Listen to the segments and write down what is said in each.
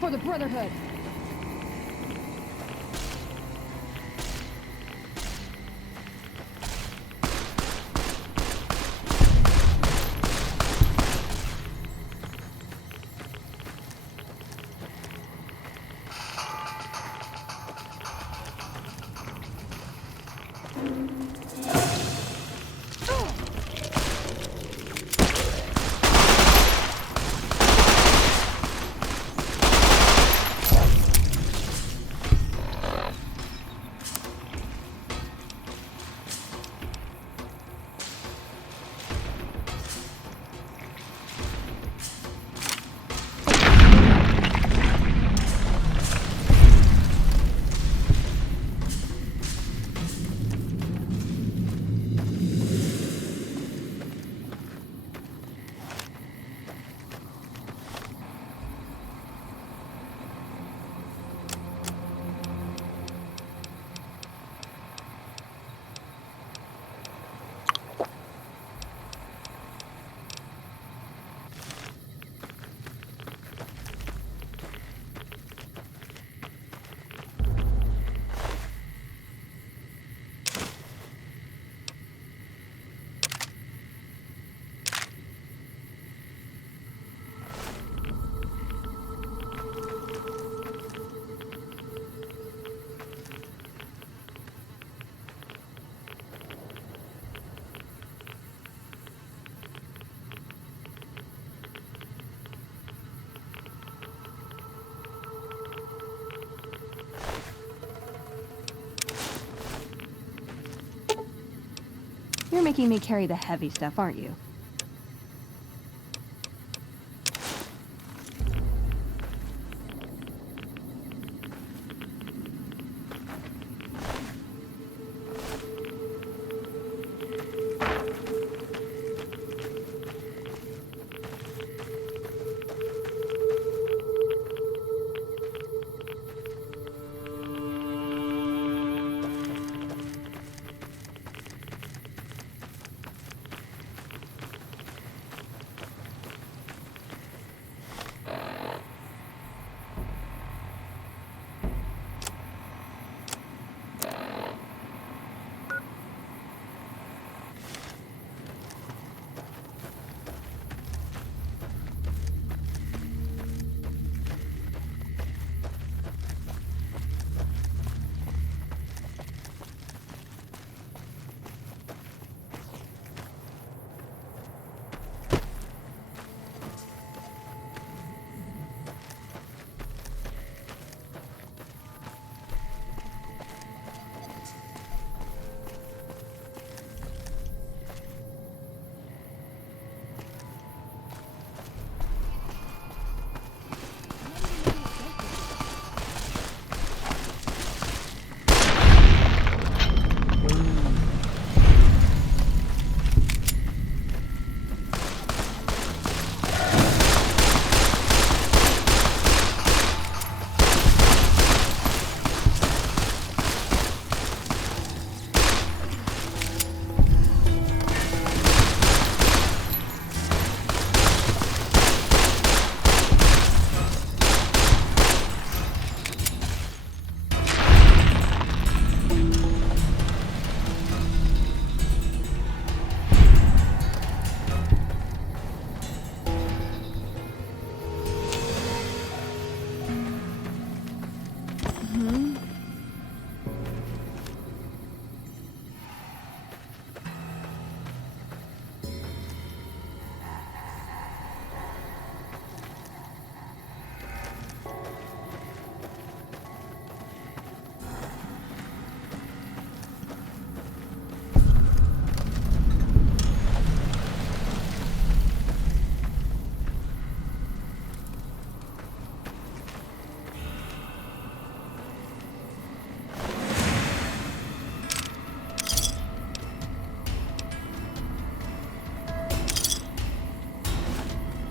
For the Brotherhood! You're making me carry the heavy stuff, aren't you?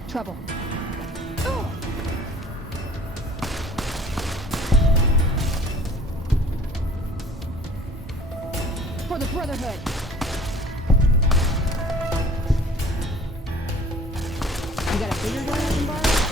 Trouble. For the Brotherhood! You got a bigger gun I can borrow?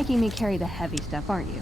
making me carry the heavy stuff, aren't you?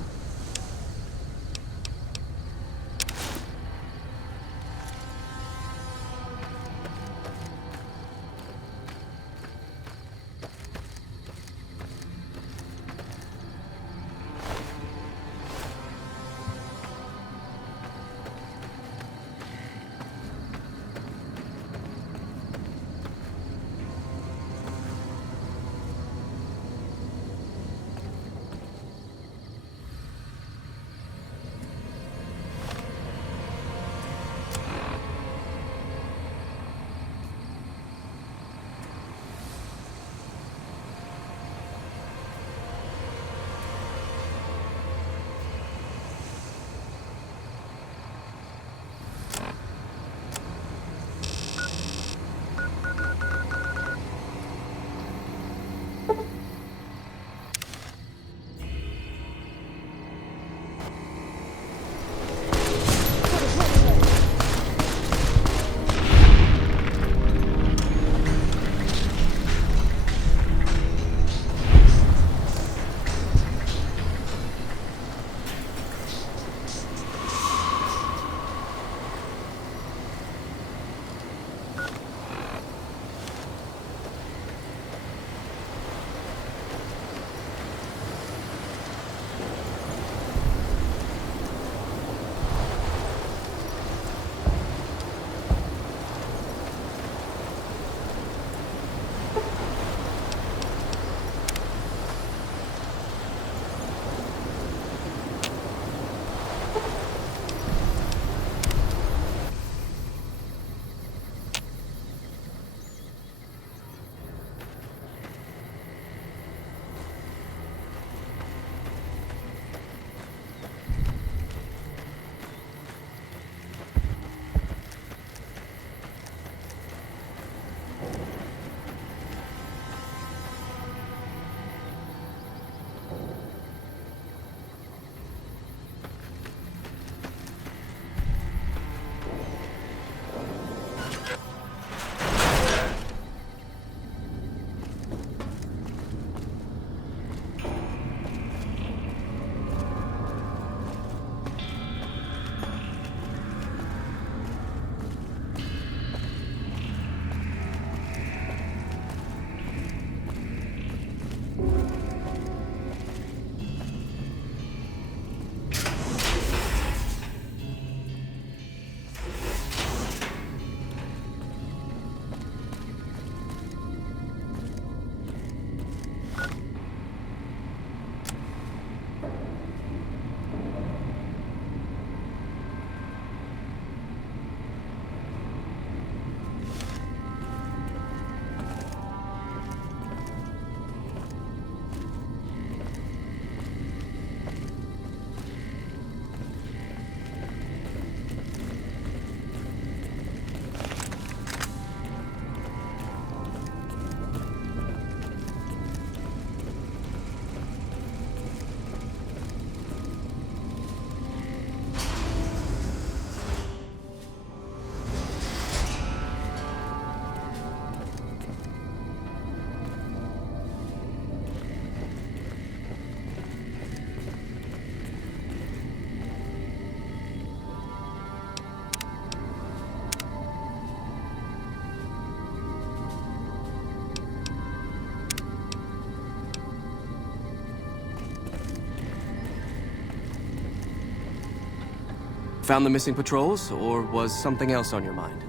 Found the missing patrols, or was something else on your mind?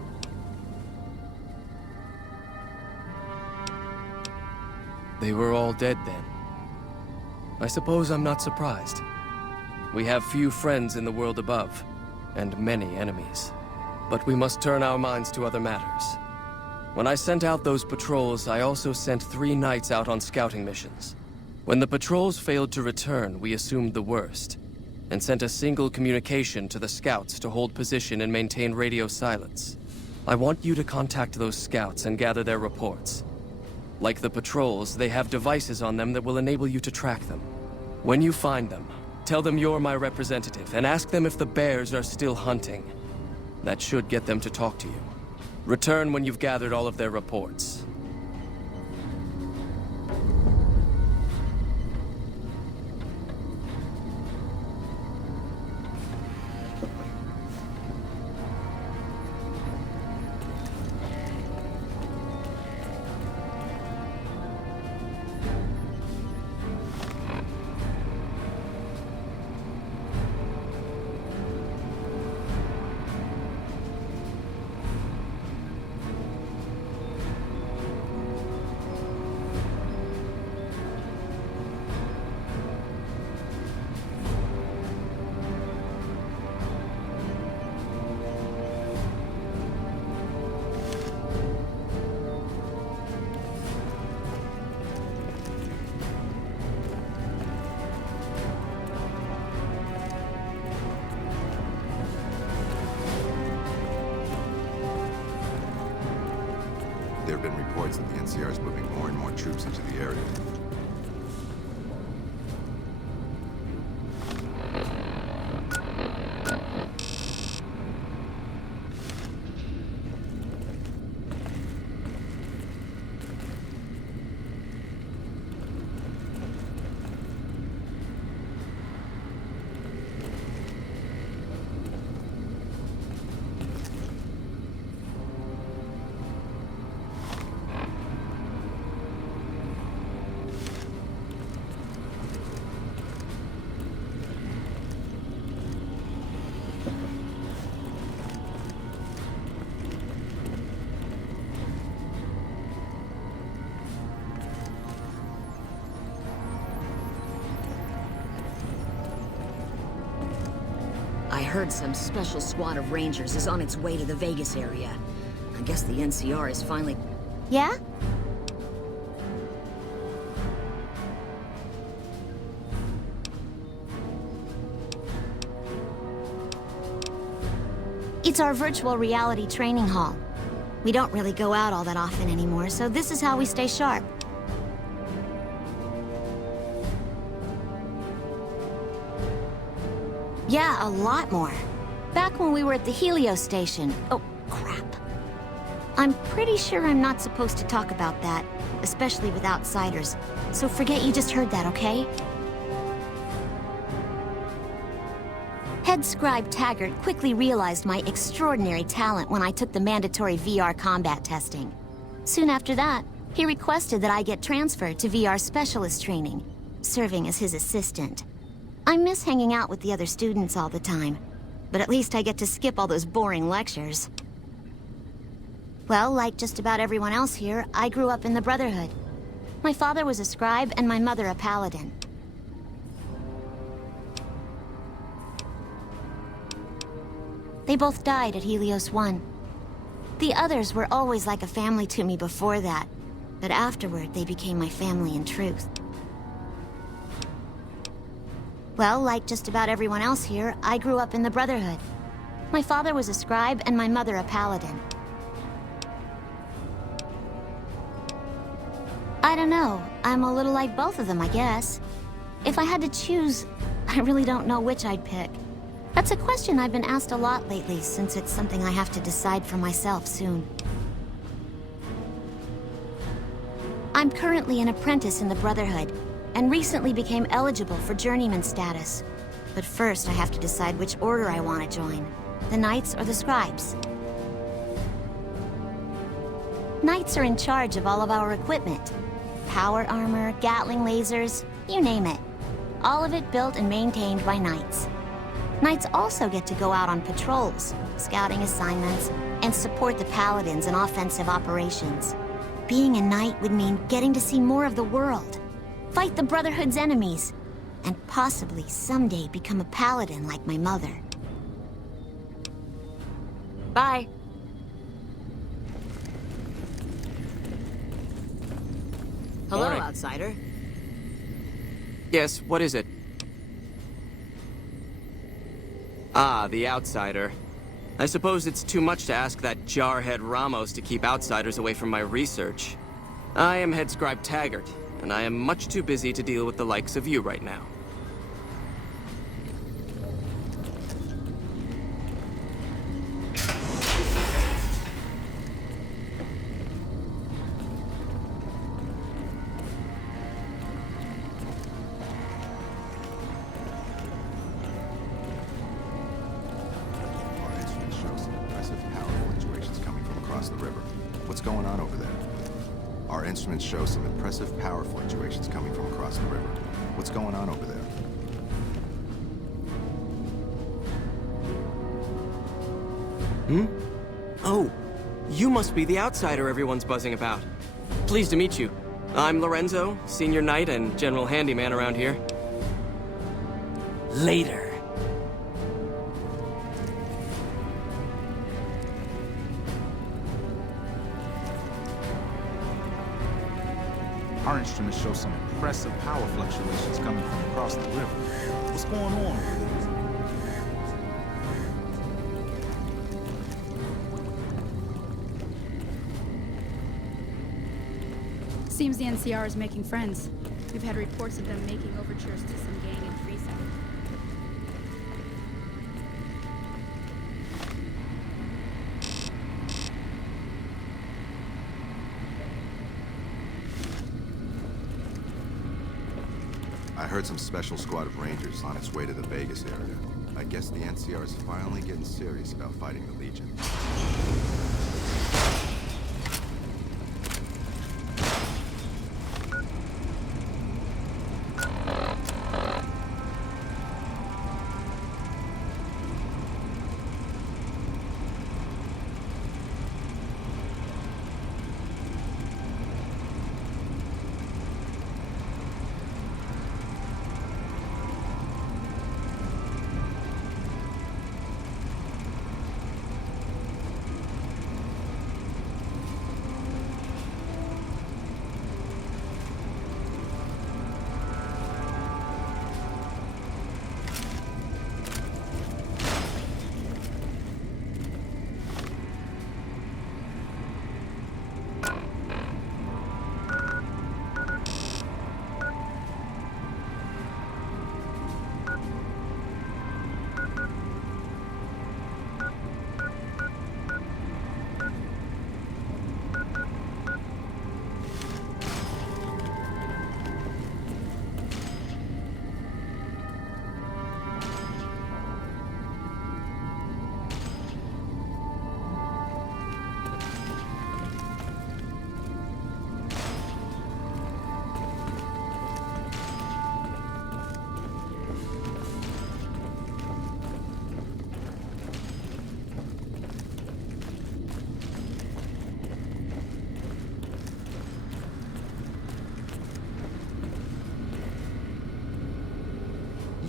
They were all dead then. I suppose I'm not surprised. We have few friends in the world above, and many enemies. But we must turn our minds to other matters. When I sent out those patrols, I also sent 3 knights out on scouting missions. When the patrols failed to return, we assumed the worst, and sent a single communication to the scouts to hold position and maintain radio silence. I want you to contact those scouts and gather their reports. Like the patrols, they have devices on them that will enable you to track them. When you find them, tell them you're my representative and ask them if the bears are still hunting. That should get them to talk to you. Return when you've gathered all of their reports. reports that the NCR is moving more and more troops into the area. I heard some special squad of Rangers is on its way to the Vegas area. I guess the NCR is finally... Yeah? It's our virtual reality training hall. We don't really go out all that often anymore, so this is how we stay sharp. Yeah, a lot more. Back when we were at the Helios station. Oh, crap. I'm pretty sure I'm not supposed to talk about that, especially with outsiders. So forget you just heard that, okay? Head scribe Taggart quickly realized my extraordinary talent when I took the mandatory VR combat testing. Soon after that, he requested that I get transferred to VR specialist training, serving as his assistant. I miss hanging out with the other students all the time, but at least I get to skip all those boring lectures. Well, like just about everyone else here, I grew up in the Brotherhood. My father was a scribe and my mother a paladin. They both died at Helios 1. The others were always like a family to me before that, but afterward they became my family in truth. Well, like just about everyone else here, I grew up in the Brotherhood. My father was a scribe and my mother a paladin. I don't know. I'm a little like both of them, I guess. If I had to choose, I really don't know which I'd pick. That's a question I've been asked a lot lately, since it's something I have to decide for myself soon. I'm currently an apprentice in the Brotherhood, and recently became eligible for journeyman status. But first I have to decide which order I want to join, the Knights or the Scribes. Knights are in charge of all of our equipment. Power armor, Gatling lasers, you name it. All of it built and maintained by Knights. Knights also get to go out on patrols, scouting assignments, and support the Paladins in offensive operations. Being a Knight would mean getting to see more of the world, fight the Brotherhood's enemies, and possibly someday become a Paladin like my mother. Bye. Hello, Morning. outsider. Yes, what is it? Ah, the outsider. I suppose it's too much to ask that jarhead Ramos to keep outsiders away from my research. I am Head Scribe Taggart, and I am much too busy to deal with the likes of you right now. Our instruments show some impressive power fluctuations coming from across the river. What's going on over there? Our instruments show some impressive power fluctuations coming from across the river. What's going on over there? Oh, you must be the outsider everyone's buzzing about. Pleased to meet you. I'm Lorenzo, Senior Knight and General Handyman around here. Later. Our instruments show some impressive power fluctuations coming from across the river. What's going on over there? Seems the NCR is making friends. We've had reports of them making overtures to some gang in Freeside. I heard some special squad of Rangers on its way to the Vegas area. I guess the NCR is finally getting serious about fighting the Legion.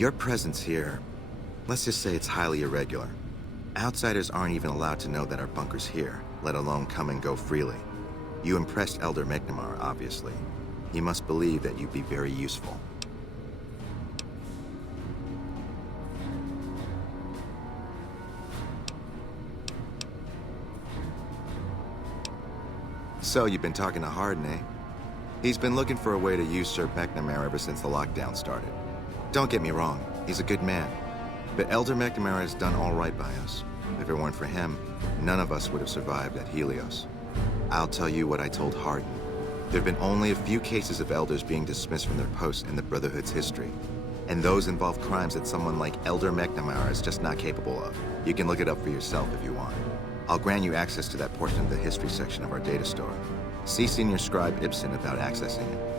Your presence here, let's just say it's highly irregular. Outsiders aren't even allowed to know that our bunker's here, let alone come and go freely. You impressed Elder McNamara, obviously. He must believe that you'd be very useful. So, you've been talking to Hardin, eh? He's been looking for a way to usurp McNamara ever since the lockdown started. Don't get me wrong, he's a good man. But Elder McNamara has done all right by us. If it weren't for him, none of us would have survived at Helios. I'll tell you what I told Hardin. There have been only a few cases of elders being dismissed from their posts in the Brotherhood's history. And those involve crimes that someone like Elder McNamara is just not capable of. You can look it up for yourself if you want. I'll grant you access to that portion of the history section of our data store. See Senior Scribe Ibsen about accessing it.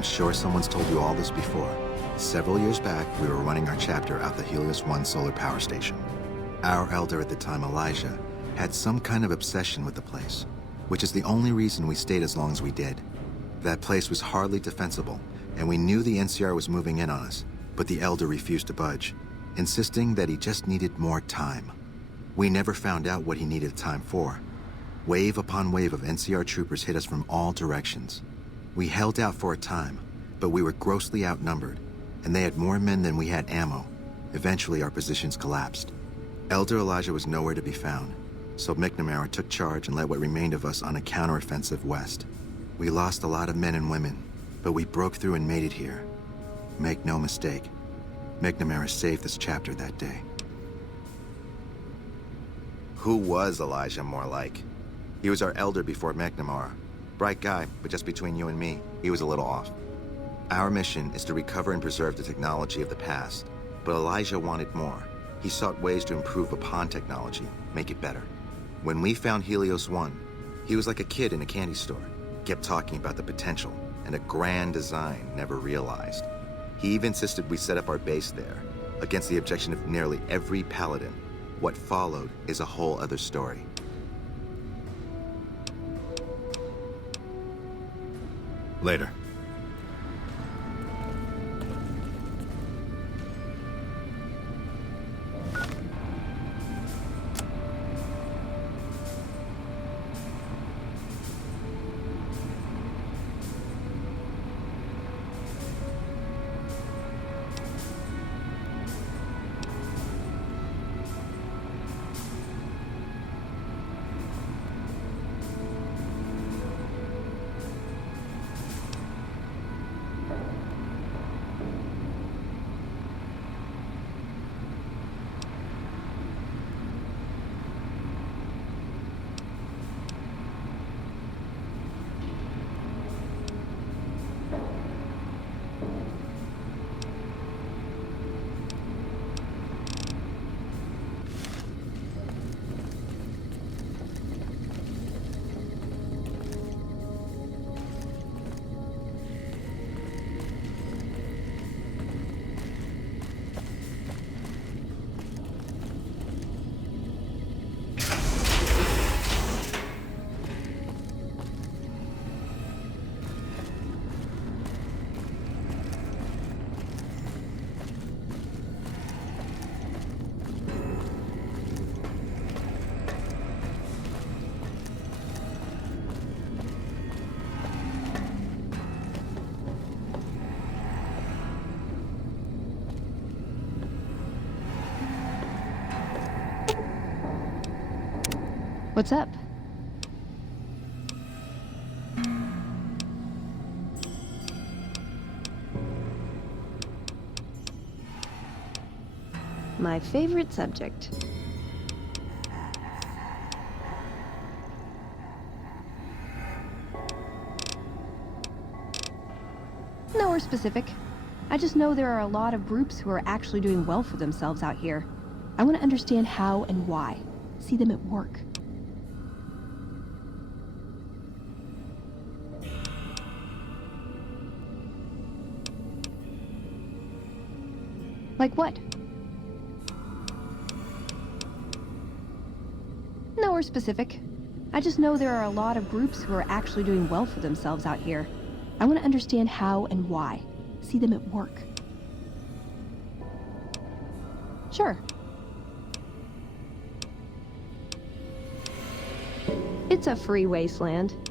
I'm sure someone's told you all this before. Several years back, we were running our chapter out the Helios 1 solar power station. Our elder at the time, Elijah, had some kind of obsession with the place, which is the only reason we stayed as long as we did. That place was hardly defensible, and we knew the NCR was moving in on us, but the elder refused to budge, insisting that he just needed more time. We never found out what he needed time for. Wave upon wave of NCR troopers hit us from all directions. We held out for a time, but we were grossly outnumbered, and they had more men than we had ammo. Eventually, our positions collapsed. Elder Elijah was nowhere to be found, so McNamara took charge and led what remained of us on a counteroffensive west. We lost a lot of men and women, but we broke through and made it here. Make no mistake, McNamara saved this chapter that day. Who was Elijah more like? He was our elder before McNamara. Bright guy, but just between you and me, he was a little off. Our mission is to recover and preserve the technology of the past, but Elijah wanted more. He sought ways to improve upon technology, make it better. When we found Helios 1, he was like a kid in a candy store. Kept talking about the potential and a grand design never realized. He even insisted we set up our base there, against the objection of nearly every paladin. What followed is a whole other story. Later. What's up? My favorite subject. Nowhere specific. I just know there are a lot of groups who are actually doing well for themselves out here. I want to understand how and why. See them at work. Like what? Nowhere specific. I just know there are a lot of groups who are actually doing well for themselves out here. I want to understand how and why. See them at work. Sure. It's a free wasteland.